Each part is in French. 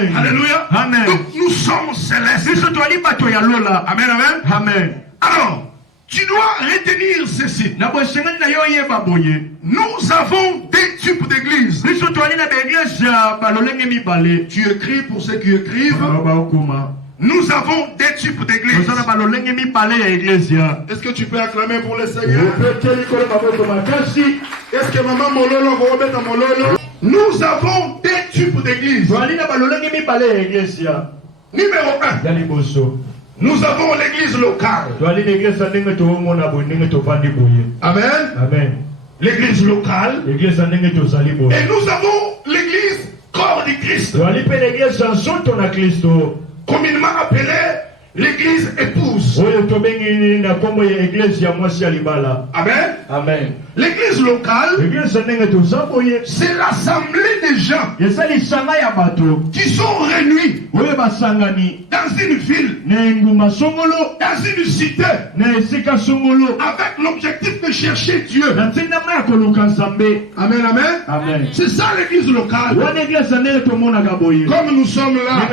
Amen. Alléluia. Amen. Donc nous sommes célestes. Amen. Amen. Amen. Alors, tu dois retenir ceci. Nous avons des types d'églises. Tu écris pour ceux qui écrivent. Nous avons des types d'églises. Est-ce que tu peux acclamer pour le Seigneur? Est-ce que maman Mololo va remettre Mololo? Nous avons des types d'églises. Numéro 1. Nous avons l'église locale. Amen. Amen. L'église locale. Et nous avons l'église corps du Christ. Communément appelée l'église épouse. Amen. Amen. L'église locale, c'est l'assemblée des gens qui sont réunis dans une ville, dans une cité, avec l'objectif de chercher Dieu. Amen, amen. Amen. C'est ça l'église locale. Comme nous sommes là,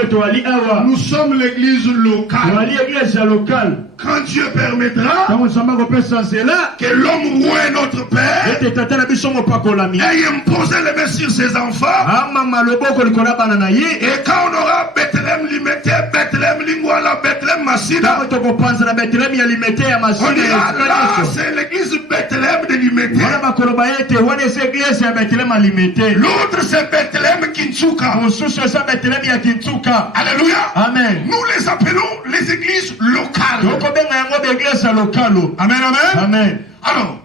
nous sommes l'église locale. Quand Dieu permettra que l'homme voie notre Père et imposer les mains sur ses enfants, et quand on aura Bethléem limité, Bethléem Lingwala, Bethléem Massina, on dira là, c'est l'église Bethléem de limité. L'autre c'est Bethléem Kinsuka. Alléluia. Amen. Nous les appelons les églises locales. Amen, amen. Amen. Alors,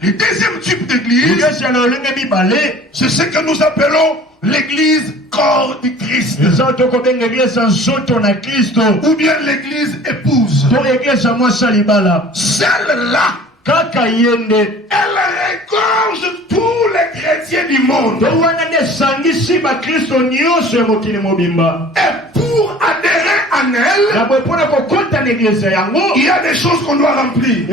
le deuxième type d'église, c'est ce que nous appelons l'église corps du Christ. Ou bien l'église épouse. Celle-là, elle regorge tous les chrétiens du monde. Et pour adhérer à elle, il y a des choses qu'on doit remplir.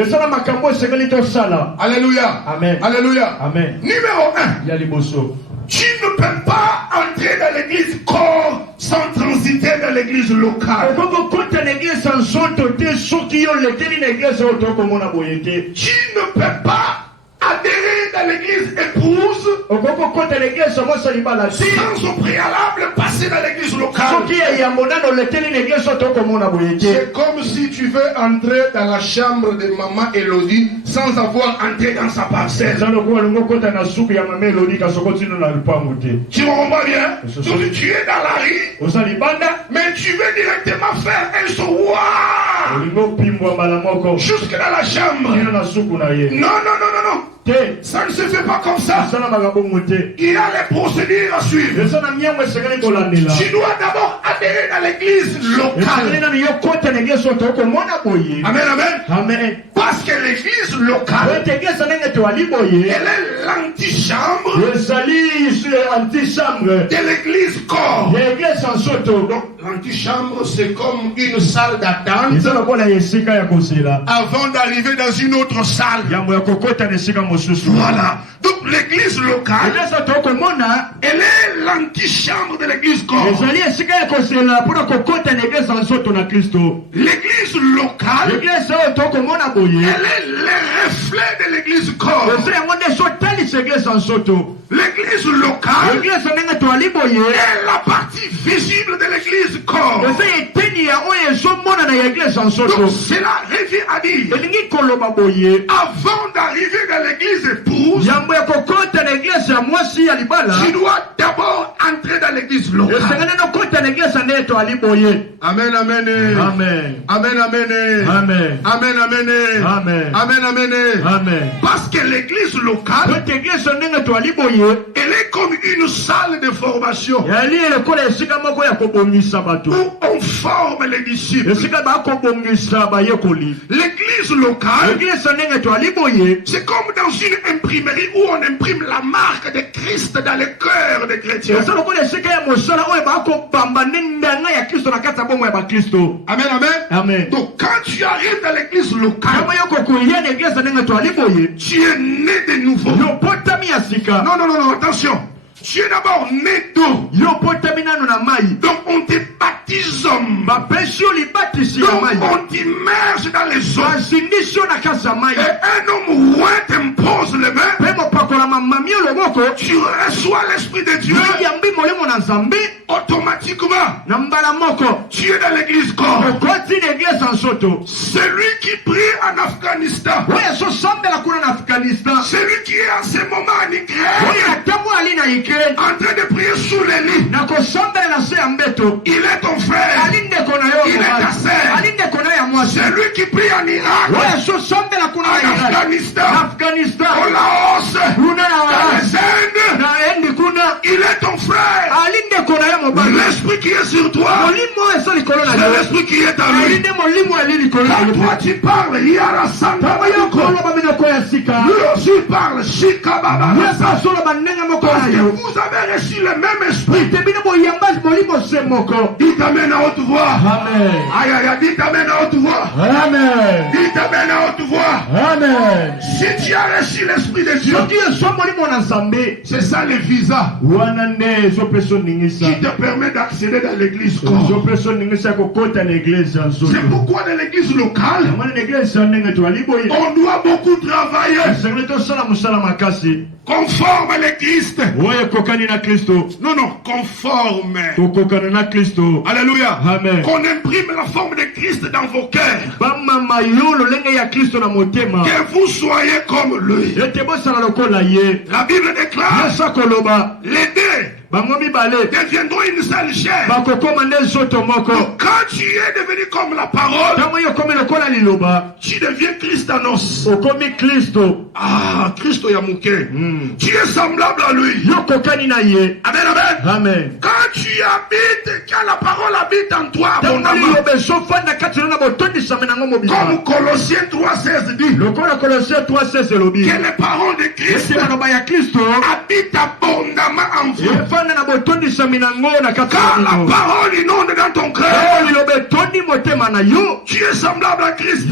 Alléluia. Amen. Alléluia. Amen. Numéro 1. Tu ne peux pas entrer dans l'église corps sans transiter dans l'église locale. Tu ne peux pas adhérer dans l'église épouse sans au préalable passer dans l'église locale. C'est comme si tu veux entrer dans la chambre de maman Elodie sans avoir entré dans sa parcelle. Tu comprends bien? Donc tu es dans la rue, mais tu veux directement faire un saut jusque dans la chambre. Non, non, non, non, non. Ça ne se fait pas comme ça. Il y a les procédures à suivre. Tu dois d'abord adhérer à l'église locale. Amen, amen. Parce que l'église locale, elle est l'antichambre de l'église corps. Donc l'antichambre, c'est comme une salle d'attente avant d'arriver dans une autre salle. Voilà. Donc l'église locale, elle est l'antichambre de l'église corps. L'église locale, elle est le reflet de l'église corps. L'église locale est la partie visible de l'église corps. Donc cela revient à dire, avant d'arriver dans l'église épouse, tu dois d'abord entrer dans l'église locale. Amen, amen. Amen. Amen, amen. Amen. Amen, amen. Amen. Amen, amen. Amen. Parce que l'église locale, elle est comme une salle de formation où on forme les disciples. L'église locale, c'est comme dans une imprimerie où on imprime la marque de Christ dans le cœur des chrétiens. Amen, amen. Amen. Donc quand tu arrives dans l'église locale, tu es né de nouveau. Non, non, non, non, attention. Tu es d'abord né d'eau. Donc on te baptise homme. Donc on t'immerge dans les eaux. Et un homme roi t'impose les mains. Tu reçois l'Esprit de Dieu. Automatiquement, tu es dans l'église corps. Celui qui prie en Afghanistan, celui qui est en ce moment en Ukraine, en train de prier sous les lits, il est ton frère, il est ta sœur. Celui qui prie en Irak, en Afghanistan, au Laos, dans les Indes, il est ton frère. L'esprit qui est sur toi, c'est l'esprit qui est en lui. Quand toi tu parles, il y a la Santa Mayoko. Lui aussi parle, Shikababa. Parce que vous avez reçu le même esprit. Il t'amène à haute voix. Amen. Aïe aïe aïe, il t'amène à haute voix. Amen. Il t'amène à haute voix. Amen. Si tu as reçu l'esprit de Dieu, c'est ça le visa qui te permet d'accéder dans l'église corps. C'est pourquoi dans l'église locale, on doit beaucoup travailler conforme à l'église. Non, non, conforme. Alléluia. Amen. Qu'on imprime la forme de Christ dans vos cœurs. Que vous soyez comme lui. La Bible déclare les deux deviendront une seule chair. Donc quand tu es devenu comme la parole, tu deviens Christanos. Ah, Christo Yamouké. Tu es semblable à lui. Amen, amen. Amen. Quand tu habites, quand la parole habite en toi abondamment, comme Colossiens 3,16 dit, que les paroles de Christ habitent abondamment en vous. Quand la parole inonde dans ton cœur, tu es semblable à Christ.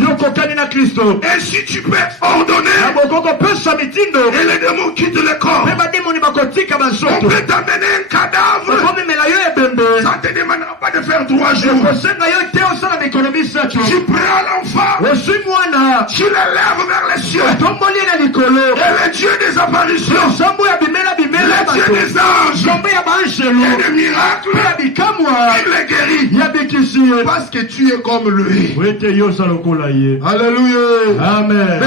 Et si tu peux ordonner, et les démons quittent le corps, on peut t'amener un cadavre. Ça ne te demandera pas de faire 3 jours. Tu prends l'enfant, tu l'élèves vers les cieux. Et le Dieu des apparitions, le Dieu des anges, et des miracles, il les guérit. Parce que tu es comme lui. Alléluia. Amen.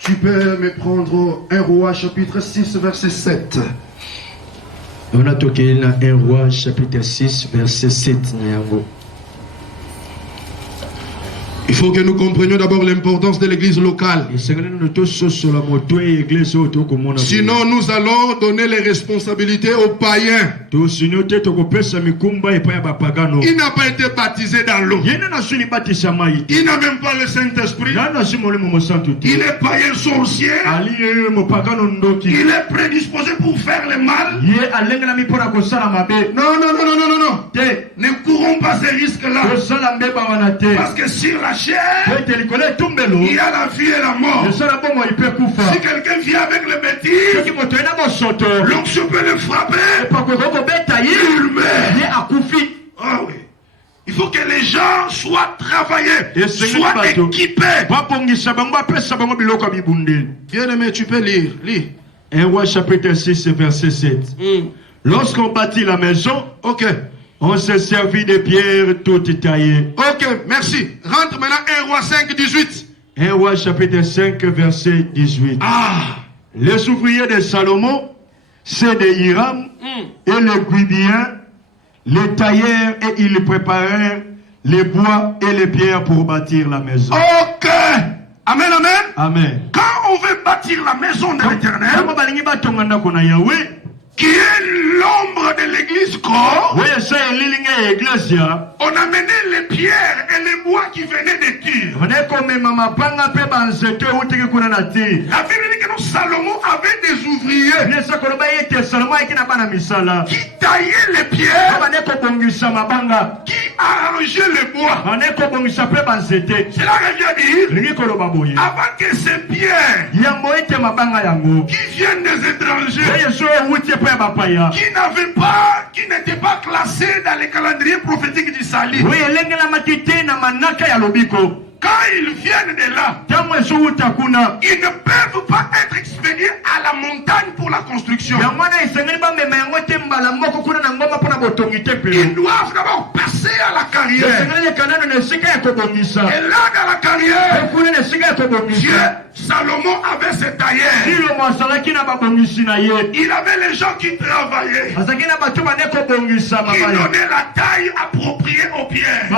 Tu peux me prendre 1 Roi chapitre 6 verset 7. On a toqué dans 1 Roi chapitre 6 verset 7. Il faut que nous comprenions d'abord l'importance de l'église locale. Sinon, nous allons donner les responsabilités aux païens. Il n'a pas été baptisé dans l'eau. Il n'a même pas le Saint-Esprit. Il est païen sorcier. Il est prédisposé pour faire le mal. Non. Ne courons pas ces risques-là. Parce que sur la chair, il y a la vie et la mort. Si quelqu'un vient avec le bêtise, l'onction peut le frapper, il meurt. Ah oui. Il faut que les gens soient travaillés, soient équipés. Bien-aimé, tu peux lire. Lis. 1 Roi chapitre 6 verset 7. Lorsqu'on bâtit la maison, on s'est servi de pierres toutes taillées. Ok, merci. Rentre maintenant 1 Roi 5, 18. 1 Roi chapitre 5 verset 18. Les ouvriers de Salomon, c'est de Hiram et les Guibiens, les taillèrent et ils préparèrent les bois et les pierres pour bâtir la maison. Ok. Amen, amen. Amen. Quand on veut bâtir la maison de l'Éternel, qui est l'ombre de l'église corps, on a mené les pierres et les bois qui venaient de Tyr. La Bible dit que Donc Salomon avait des ouvriers qui taillaient les pierres, qui arrangeaient le bois. Cela revient dire, avant que ces pierres qui viennent des étrangers, qui n'étaient pas classés dans les calendriers prophétiques du salut, quand ils viennent de là, ils ne peuvent pas être expédiés à la montagne pour la construction. Ils doivent d'abord passer à la carrière. Et là, dans la carrière, Dieu, Salomon avait ses tailleurs. Il avait les gens qui travaillaient, qui donnaient la taille appropriée aux pierres,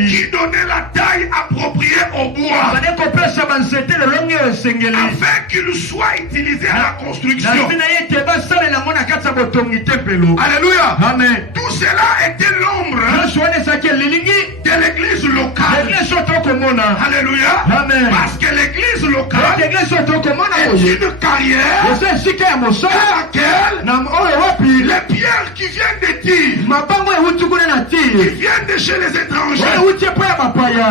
qui donnait la taille appropriée au bois, afin qu'il soit utilisé à la construction. Alléluia. Amen. Tout cela était l'ombre de l'église locale. Alléluia. Amen. Parce que l'église locale est une carrière dans laquelle les pierres qui viennent de Tyr, qui viennent de chez les étrangers,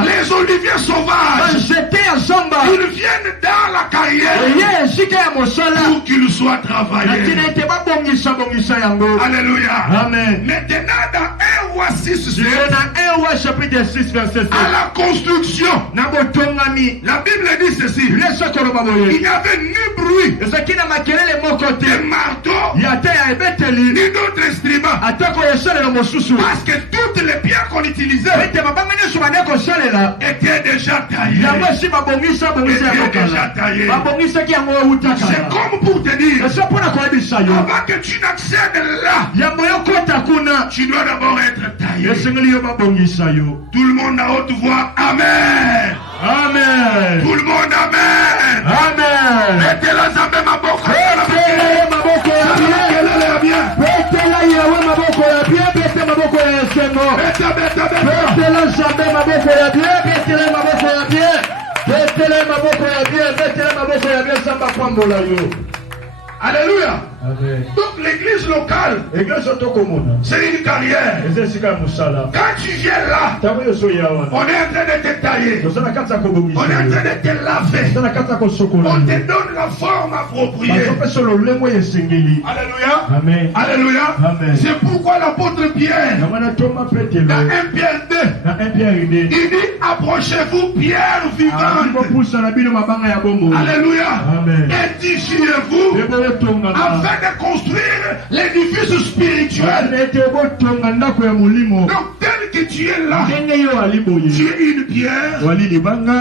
les oliviers sauvages, ils viennent dans la carrière pour qu'ils soient travaillés. Alléluia. Amen. Maintenant dans 1 roi 6, à la construction, la Bible dit ceci: il n'y avait ni bruit de marteau ni d'autres instruments, parce que toutes les pierres qu'on utilisait étaient déjà taillées. C'est comme pour te dire, avant que tu n'accèdes là, tu dois d'abord être taillé. Tout le monde à haute voix, Amen. Amen. Tout le monde, Amen. Amen. Mettez la zambe ma boca. Alléluia. Amen. Donc l'église locale, c'est une carrière. Quand tu viens là, on est en train de te tailler, on est en train de te laver, on te donne la forme appropriée. Alléluia. Amen. Alléluia. Amen. C'est pourquoi l'apôtre Pierre, dans 1 Pierre 2, il dit: approchez-vous, pierre vivante. Alléluia. Édifiez-vous afin de construire l'édifice spirituel. Donc tel que tu es là, tu es une pierre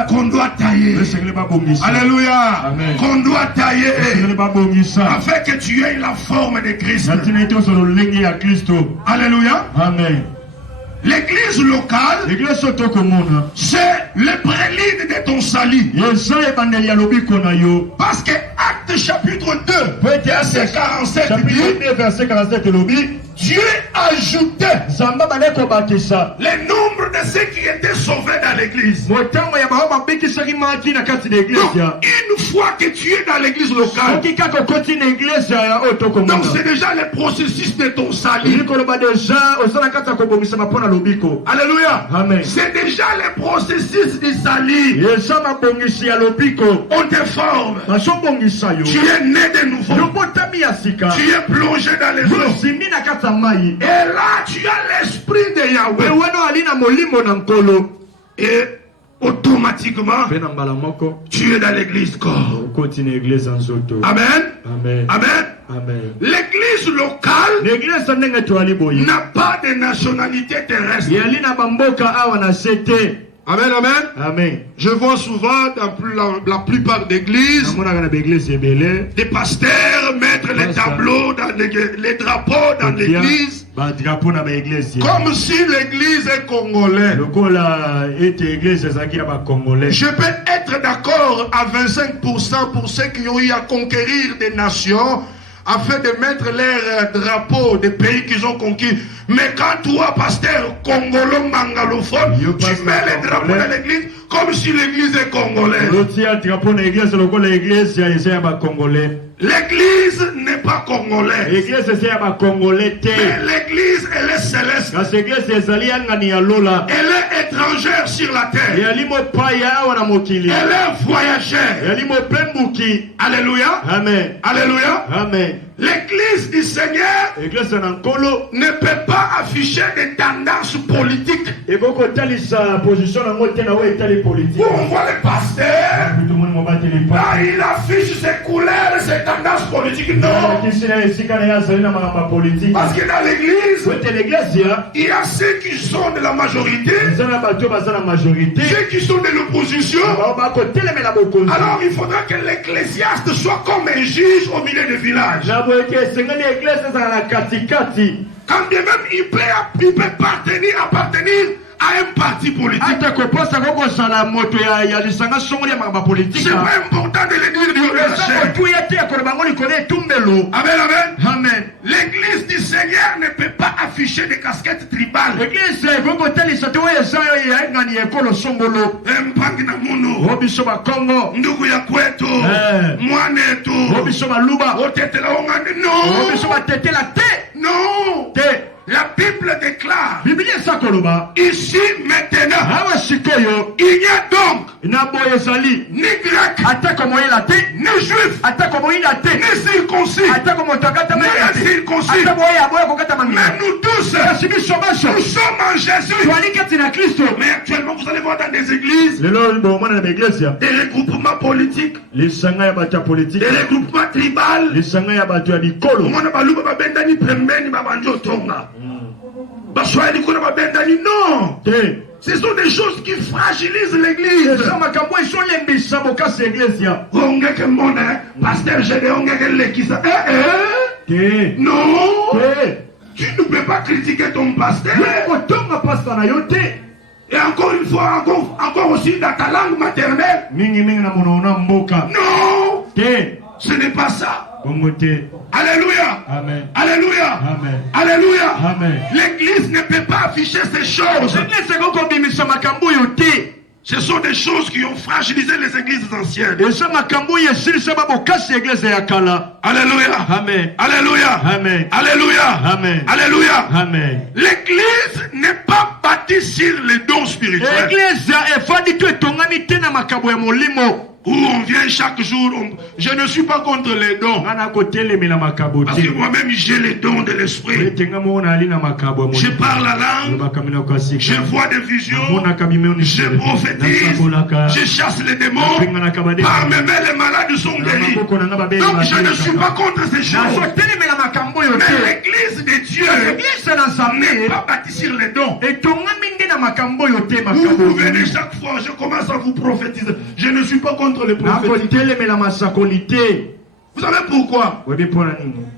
qu'on doit tailler. Alléluia. Qu'on doit tailler afin que tu aies la forme de Christ. Alléluia. Amen. L'église locale, c'est le prélude de ton salut. Parce que Acte chapitre 2, verset 47, Dieu ajoutait le nombre de ceux qui étaient sauvés dans l'église. Donc, une fois que tu es dans l'église locale, donc c'est déjà le processus de ton salut. Alléluia. Amen. C'est déjà le processus du salut. On te forme. Tu es né de nouveau. Tu es plongé dans les eaux. Et là, tu as l'esprit de Yahweh. Et automatiquement, tu es dans l'église corps. Amen. Amen. Amen. L'église locale n'a pas de nationalité terrestre. Amen, amen. Amen. Je vois souvent dans la plupart d'églises des pasteurs mettre les tableaux dans les drapeaux dans l'église, comme si l'église est congolaise. Je peux être d'accord à 25% pour ceux qui ont eu à conquérir des nations afin de mettre leurs drapeaux des pays qu'ils ont conquis. Mais quand toi, pasteur congolo mangalophone, tu mets les drapeaux de l'église comme comme si l'église est congolaise. L'église n'est pas congolaise. Mais l'église, elle est céleste. Elle est étrangère sur la terre. Elle est voyagère. Alléluia. Amen. Alléluia. Amen. L'église du Seigneur ne peut pas afficher des tendances politiques. Où on voit le pasteur, il affiche ses couleurs, ses tendances politiques. Non. Parce que dans l'église, il y a ceux qui sont de la majorité, ceux qui sont de l'opposition. Alors il faudra que l'ecclésiaste soit comme un juge au milieu du village. Quand bien même il peut appartenir à un parti politique. C'est pas important de le dire. Amen, amen. Amen. L'église du Seigneur ne peut pas afficher des casquettes tribales. Non. La Bible déclare ici maintenant il n'y a donc ni grec, ni juif, ni circoncis, ni incirconcis, mais nous tous nous sommes en Jésus. Mais actuellement vous allez voir dans des églises des regroupements politiques, des regroupements tribaux. Non, ce sont des choses qui fragilisent l'église. Pasteur Gédéon, non, tu ne peux pas critiquer ton pasteur. Et encore une fois, encore aussi dans ta langue maternelle. Non, ce n'est pas ça. Alléluia. Amen. Alléluia. Amen. Alléluia. Amen. L'église ne peut pas afficher ces choses. Ce sont des choses qui ont fragilisé les églises anciennes. Alléluia. Amen. Alléluia. Amen. Alléluia. Amen. Alléluia. Amen. L'église n'est pas bâtie sur les dons spirituels. Où on vient chaque jour, je ne suis pas contre les dons. Parce que moi-même j'ai les dons de l'esprit. Je parle la langue, je vois des visions, je prophétise, je chasse les démons. Par mes mains les malades sont guéris. Donc je ne suis pas contre ces choses. Mais l'église de Dieu n'est pas bâtie sur les dons. Vous venez chaque fois, je commence à vous prophétiser. Je ne suis pas contre les prophètes. Vous savez pourquoi?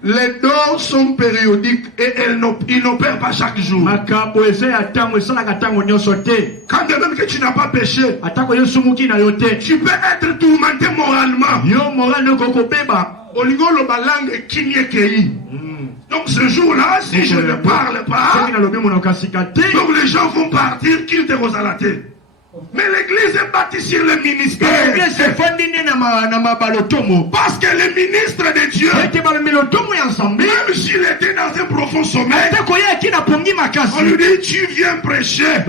Les dons sont périodiques et ils n'opèrent pas chaque jour. Quand bien même que tu n'as pas péché, tu peux être tourmenté moralement. Donc ce jour-là, si je ne parle pas, donc les gens vont partir, qu'ils te rosalatés. Mais l'église est bâtie sur le ministère. Parce que le ministre de Dieu, même s'il était dans un profond sommeil, on lui dit tu viens prêcher.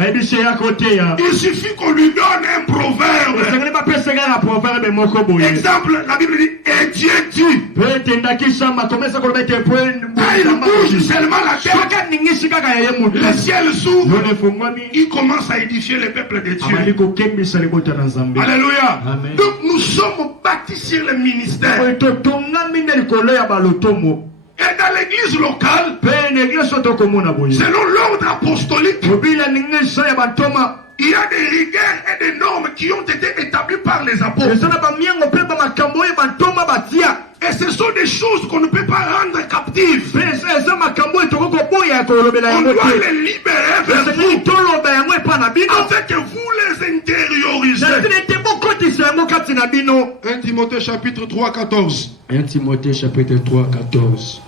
Il suffit qu'on lui donne un proverbe. Exemple, la Bible dit et Dieu dit. Il bouge seulement la tête. Le ciel s'ouvre. Il commence à édifier le peuple de Dieu. Alléluia. Amen. Donc nous sommes bâtis sur le ministère. Et dans l'église locale, selon l'ordre apostolique, il y a des rigueurs et des normes qui ont été établies par les apôtres. Et ce sont des choses qu'on ne peut pas rendre captives. On doit les libérer vers vous, afin que vous les intériorisez. 1 Timothée chapitre 3, 14. 1 Timothée chapitre 3, 14.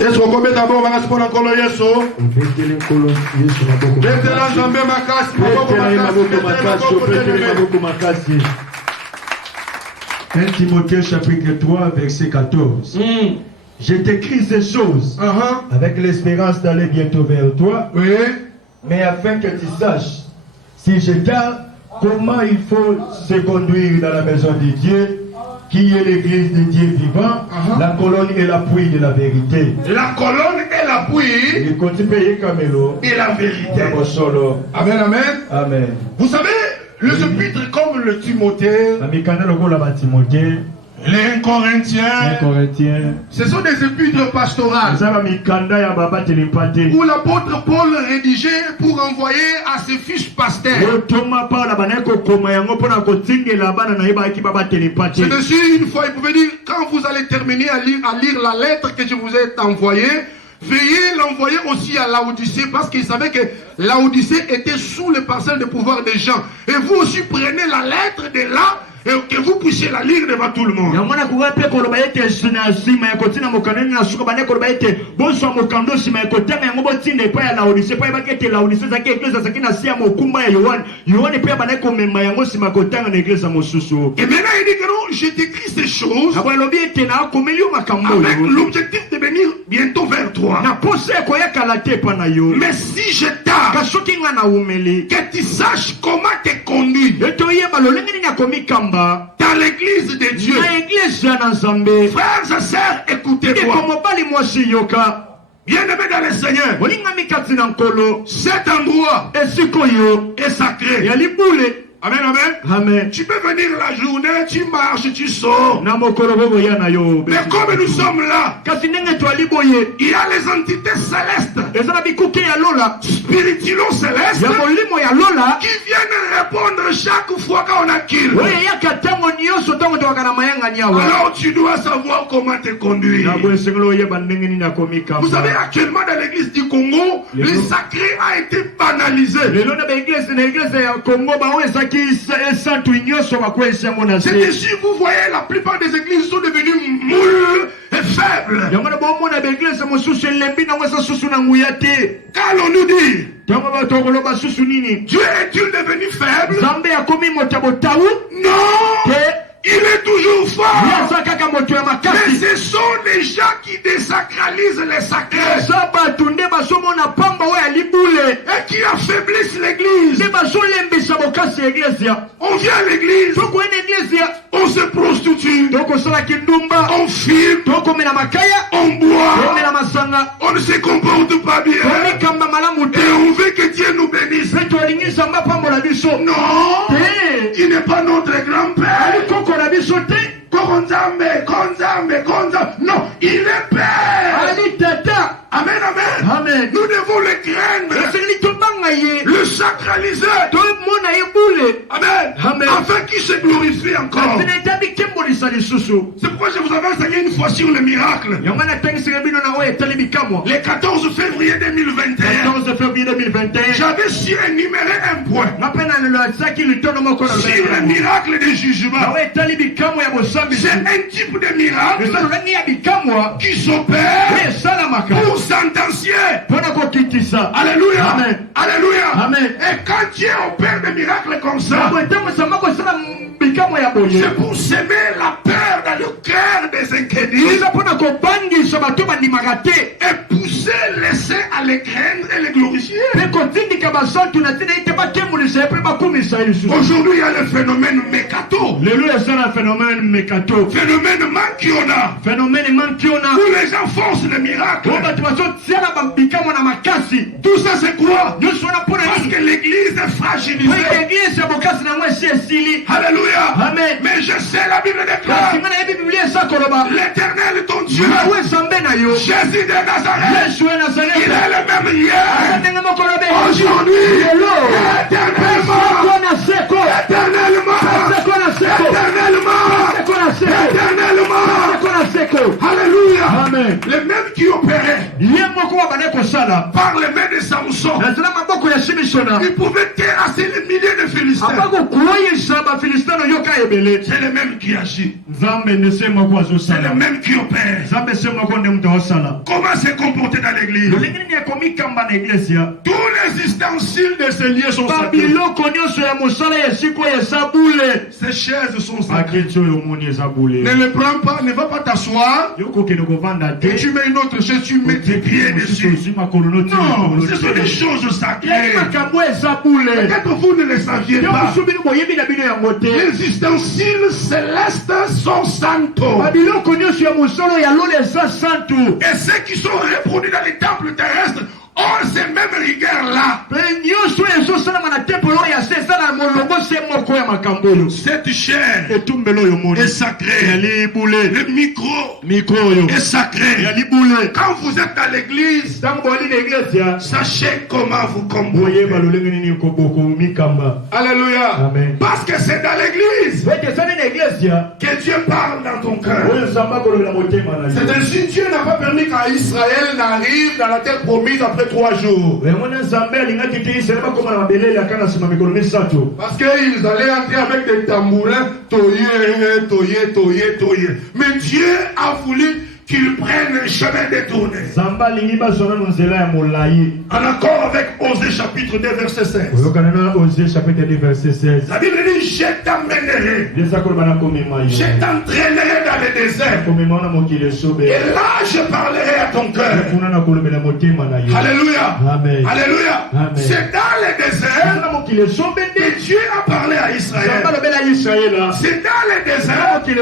Est-ce qu'on commet d'abord ma casse pour l'encolo yeso? Betela Nzambe makasi, makasi. 1 Timothée chapitre 3 verset 14. Je t'écris ces choses avec l'espérance d'aller bientôt vers toi, mais afin que tu saches, si je tarde, comment il faut se conduire dans la maison de Dieu, qui est l'église de Dieu vivant, la colonne et l'appui de la vérité. La colonne et l'appui et la vérité. Amen, amen. Amen. Vous savez, les épîtres comme le Timothée, les 1 Corinthiens, ce sont des épîtres pastorales où l'apôtre Paul rédigeait pour envoyer à ses fils pasteurs. C'est dessus, une fois, il pouvait dire, quand vous allez terminer à lire la lettre que je vous ai envoyée, veuillez l'envoyer aussi à Laodicée, parce qu'il savait que Laodicée était sous le parcelle de pouvoir des gens. Et vous aussi prenez la lettre de là, et que vous puissiez la lire devant tout le monde. Et maintenant il dit que non, je t'écris ces choses avec l'objectif de venir bientôt vers toi. Mais si je tarde, que tu saches comment te conduire dans l'église de Dieu. Frères et sœurs, écoutez-moi. Bien-aimés dans le Seigneur, cet endroit est sacré. Amen, amen. Amen. Tu peux venir la journée, tu marches, tu sors. Mais comme nous sommes là, il y a les entités célestes, spiritulo-célestes, qui viennent répondre chaque fois qu'on a qu'il. Alors tu dois savoir comment te conduire. Vous savez, actuellement dans l'église du Congo, le sacré a été banalisé. C'est ici, vous voyez, la plupart des églises sont devenues moules et faibles. Qu'allons-nous dire? Dieu est-il devenu faible? Non! Il est toujours fort. Mais ce sont les gens qui désacralisent les sacrés et qui affaiblissent l'église. On vient à l'église, on se prostitue, on filme, on boit, on ne se comporte pas bien et on veut que Dieu nous bénisse. Non, il n'est pas notre grand-père. Non, il est Père. Amen, amen. Amen. Nous devons le craindre, le sacraliser. Amen. Amen. Afin qu'il se glorifie encore. C'est pourquoi je vous avais enseigné une fois sur le miracle. Le 14 février 2021. J'avais su énumérer un point sur le miracle du jugement. C'est un type de miracle qui s'opère pour sentencier. Alléluia. Amen. Alléluia. Amen. Et quand Dieu opère des miracles comme ça, c'est pour semer la peur dans le cœur des incrédules et pousser les saints à les craindre et les glorifier. Aujourd'hui, il y a le phénomène mécato. Phénomène mankiona. Où les gens forcent les miracles. Tout ça c'est quoi? Parce que l'église est fragilisée. Alléluia. Amen. Mais je sais, la Bible déclare, l'Éternel ton Dieu, Jésus de Nazareth, il est le même hier, aujourd'hui, éternellement. Alléluia. Amen. Les mêmes qui opéraient par les mains de Samson, il pouvait terrasser les milliers de Philistins. C'est le même qui agit. C'est le même qui opère. Comment se comporter dans l'église? Tous les ustensiles de ce lieu sont sacrés. Ces chaises sont sacrées. Ne le prends pas, ne va pas t'asseoir. Et tu mets une autre chaise, tu mets tes pieds dessus. Non, ce sont des choses sacrées. Peut-être vous ne le saviez pas. Les ustensiles célestes sont santos. Et ceux qui sont reproduits dans les temples terrestres ont ces mêmes rigueurs-là. Cette chair est sacrée. Le micro est sacré. Quand vous êtes dans l'église, sachez comment vous comportez. Alléluia. Amen. Parce que c'est dans l'église que Dieu parle dans ton cœur. C'est ainsi Dieu n'a pas permis qu'Israël n'arrive dans la terre promise après 3 jours. Parce qu'ils allaient entrer avec des tambourins, toyer. Mais Dieu a voulu qu'ils prennent un chemin détourné. En accord avec Osée chapitre 2 verset 16. La Bible dit, je t'emmènerai. Je t'entraînerai dans le désert. Et là, je parlerai à ton cœur. Alléluia. Amen. Alléluia. Amen. C'est dans le désert que Dieu a parlé à Israël. C'est dans le désert que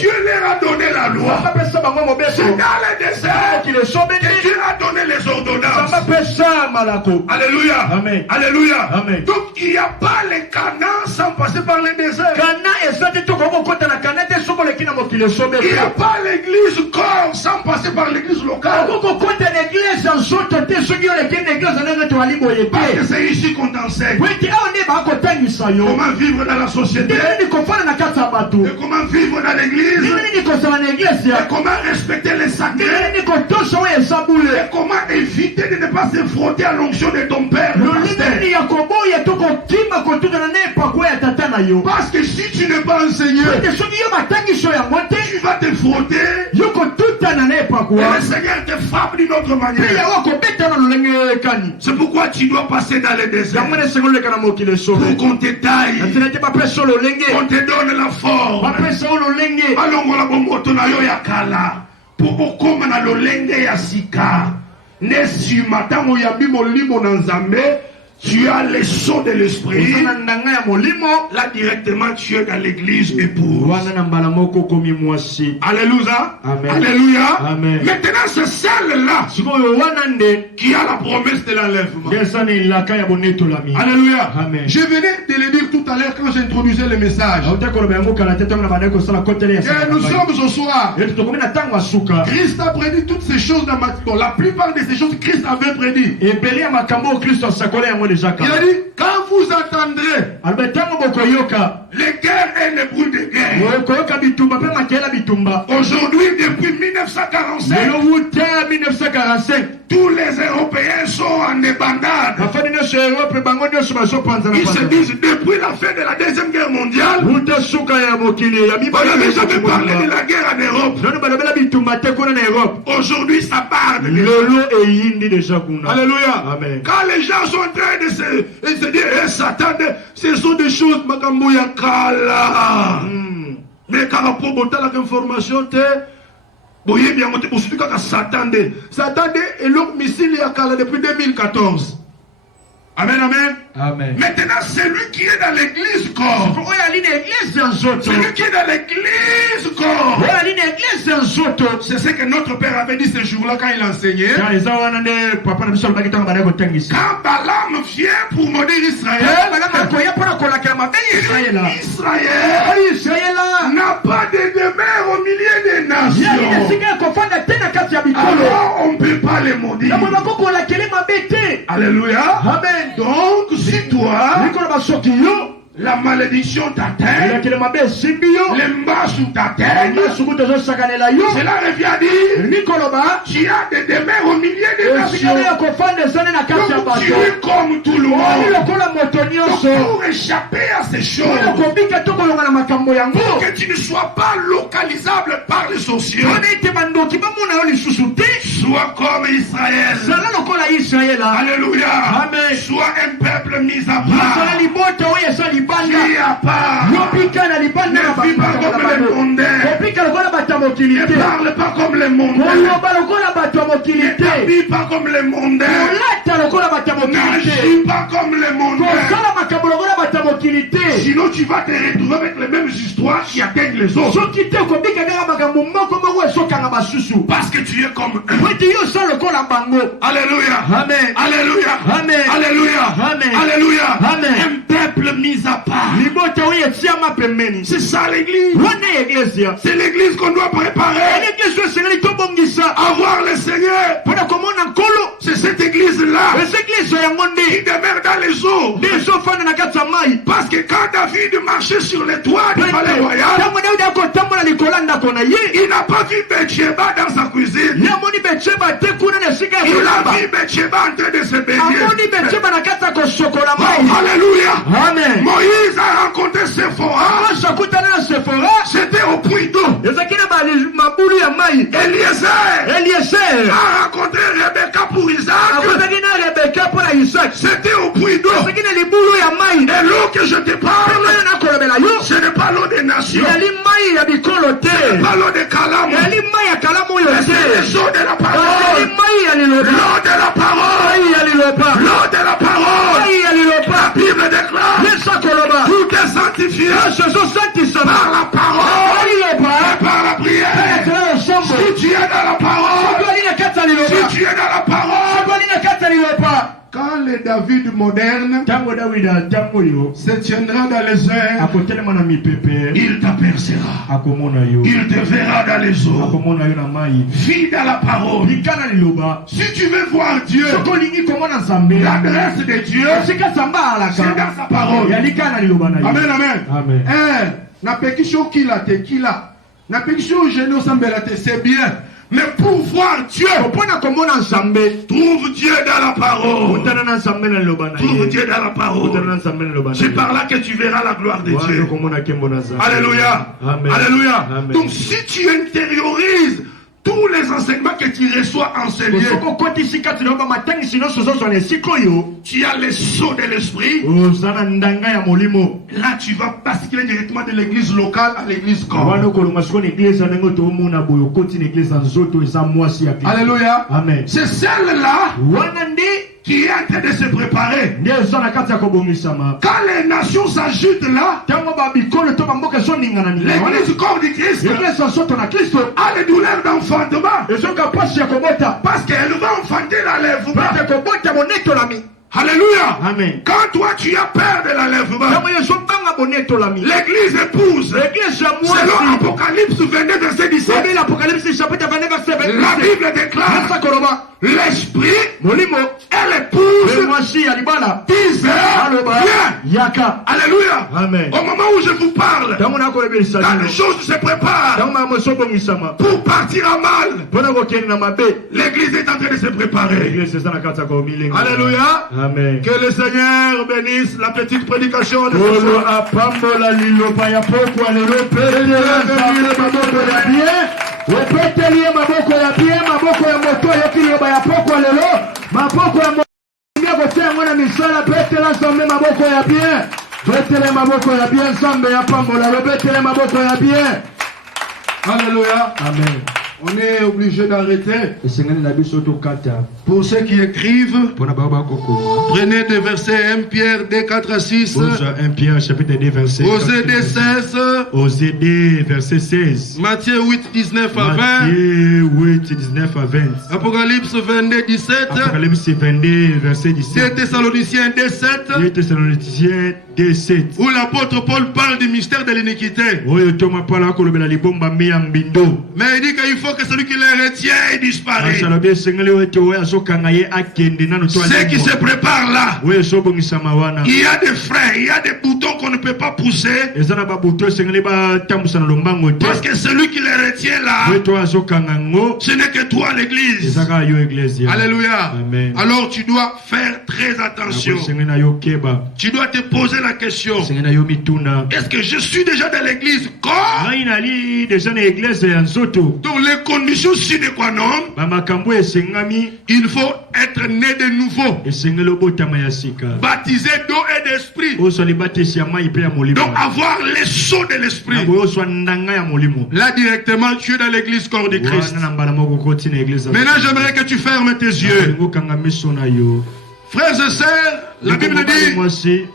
Dieu leur a donné la loi. C'est dans le désert que Dieu a donné les ordonnances. Alléluia. Amen. Alléluia. Amen. Donc il n'y a pas les Canaan sans passer par le désert. Il n'y a pas l'église corps sans passer par l'église locale. Parce que c'est ici qu'on t'enseigne comment vivre dans la société, et comment vivre dans l'église, et comment respecter les sacrés, et comment éviter de ne pas se frotter à l'onction de ton père. Parce que si tu n'es pas enseigné, tu vas te frotter et le Seigneur te frappe d'une autre manière. C'est pourquoi tu dois passer dans les déserts pour qu'on te taille, qu'on te donne la forme. Pour okoma na lolenge ya sika nesi matango ya bimolimo na nzambe. Tu as les sons de l'esprit. Là directement tu es dans l'église épouse. Alléluia. Amen. Alléluia. Amen. Maintenant c'est celle-là qui a la promesse de l'enlèvement. Alléluia. Amen. Je venais de le dire tout à l'heure quand j'introduisais le message. Et nous sommes au soir. Christ a prédit toutes ces choses dans Matthieu. La plupart de ces choses Christ avait prédit. Il a dit, quand vous entendrez les guerres et les bruits de guerre. Aujourd'hui, depuis 1945, tous les Européens sont en débandade. Ils se disent, depuis la fin de la Deuxième Guerre mondiale, on n'avait jamais parlé de la guerre en Europe. Aujourd'hui, ça parle. Alléluia. Amen. Quand les gens sont en train de se dire, Satan, ce sont des choses, Makambouya Kala. Mais quand on peut la information, Boye bien, on te poursuit quand Satan est l'autre missile depuis 2014. Amen, amen. Amen. Maintenant, c'est lui qui est dans l'église corps. C'est lui qui est dans l'église corps. C'est ce que notre père avait dit ce jour-là quand il enseignait. Quand Balaam vient pour maudire Israël, Israël n'a pas de demeure au milieu des nations. Alors on ne peut pas les maudire. Alléluia. Amen. Donc, si toi, la malédiction t'atteint, les mbas sur ta tête, cela revient à dire, tu as des demeures au milieu des nations, donc tu es comme tout le monde. Donc pour échapper à ces choses, pour que tu ne sois pas localisable par les sorciers, sois comme Israël. Alléluia. Amen. Sois un peuple mis à part. Mis à part. Ne vis pas comme les mondains. Ne parle pas comme les mondains. Ne t'habille pas comme les mondains. N'agis pas comme les mondains. Sinon tu vas te retrouver avec les mêmes histoires qui atteignent les autres. Parce que tu es comme eux. Alléluia. Amen. Alléluia. Amen. Alléluia. Amen. Alléluia. Amen. Un peuple mis à part. C'est ça l'église. C'est l'église qu'on doit préparer. Avoir le Seigneur. C'est cette église-là qui demeure dans les eaux. Parce que quand David marchait sur les toits du palais royal, il n'a pas vu Bathsheba dans sa cuisine. Il a vu Bathsheba en train de se baigner. Oh, alléluia. Amen. Moïse a rencontré Séphora. C'était au puits d'eau. Eliezer a rencontré Rebecca pour Isaac. C'était au puits d'eau. Et l'eau que je te parle, ce n'est pas l'eau des nations. Ce n'est pas l'eau des Calamo. C'est les eaux de la parole. L'eau de la parole. L'eau de la parole. La Bible déclare tout est sanctifié par la parole et par la prière. Si tu es dans la parole, si tu es dans la parole, quand le David moderne se tiendra dans les airs, il t'apercevra. Il te verra dans les eaux. Vis dans la parole. Si tu veux voir Dieu, l'adresse de Dieu, c'est dans sa parole. Amen, amen. Amen. C'est bien. Mais pour voir Dieu, trouve Dieu dans la parole. Trouve Dieu dans la parole. C'est par là que tu verras la gloire de Dieu. Alléluia. Amen. Alléluia. Amen. Donc si tu intériorises tous les enseignements que tu reçois enseignés, tu as les sceaux de l'esprit. Là tu vas basculer directement de l'église locale à l'église corps. Alléluia. Amen. C'est celle-là qui est en train de se préparer. Quand les nations s'agitent là, l'église corps du Christ a des douleurs d'enfantement. Parce qu'elle va enfanter l'enlèvement. Alléluia. Amen. Quand toi tu as peur de l'enlèvement, l'église épouse. Selon Apocalypse 22 verset 17, la Bible déclare l'esprit et l'épouse disent viens. Alléluia. Amen. Au moment où je vous parle, quand les choses se préparent pour partir à mal, l'église est en train de se préparer. Alléluia. Amen. Que le Seigneur bénisse la petite prédication de ce soir. Alléluia. Amen. On est obligé d'arrêter. Pour ceux qui écrivent, prenez des versets 1 Pierre 2, 4 à 6. 1 Pierre chapitre 2 verset Osée 2, 16. Osée 2 verset 16. Matthieu 8, 19 à 20. Matthieu 8, 19 à 20. Apocalypse 22, 17. Apocalypse 22 verset 17. 2 Thessaloniciens 2, 7. 2 Thessaloniciens 2, 7. Où l'apôtre Paul parle du mystère de l'iniquité. Mais il dit qu'il faut faut que celui qui les retient disparaisse. Ceux qui se préparent là, il y a des freins, il y a des boutons qu'on ne peut pas pousser. Parce que celui qui les retient là, ce n'est que toi l'église. Alléluia. Amen. Alors tu dois faire très attention. Tu dois te poser la question. Est-ce que je suis déjà dans l'église comme dans les conditions sine qua non, il faut être né de nouveau, baptisé d'eau et d'esprit. Donc avoir les sceaux de l'esprit. Là directement tu es dans l'église corps de Christ. Maintenant j'aimerais que tu fermes tes yeux. Frères et sœurs, la Bible dit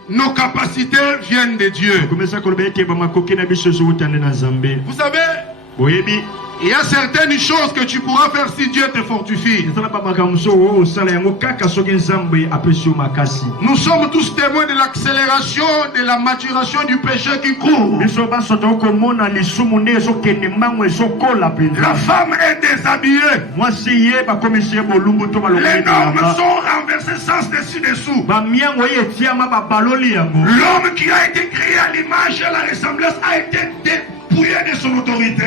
nos capacités viennent de Dieu. Vous savez, il y a certaines choses que tu pourras faire si Dieu te fortifie. Nous sommes tous témoins de l'accélération, de la maturation du péché qui court. La femme est déshabillée. Les normes sont renversées sens dessus dessous. L'homme qui a été créé à l'image et à la ressemblance a été dépouillé de son autorité.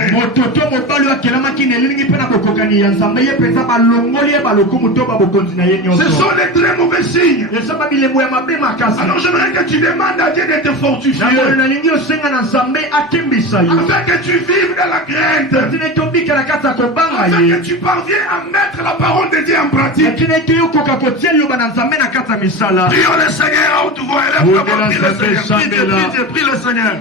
Ce sont les très mauvais signes. Alors j'aimerais que tu demandes à Dieu de te fortifier, afin que tu vives dans la crainte, afin que tu parviens à mettre la parole de Dieu en pratique. Prions le Seigneur à haute voix. Élève ta voix, prie le Seigneur. Prie le Seigneur.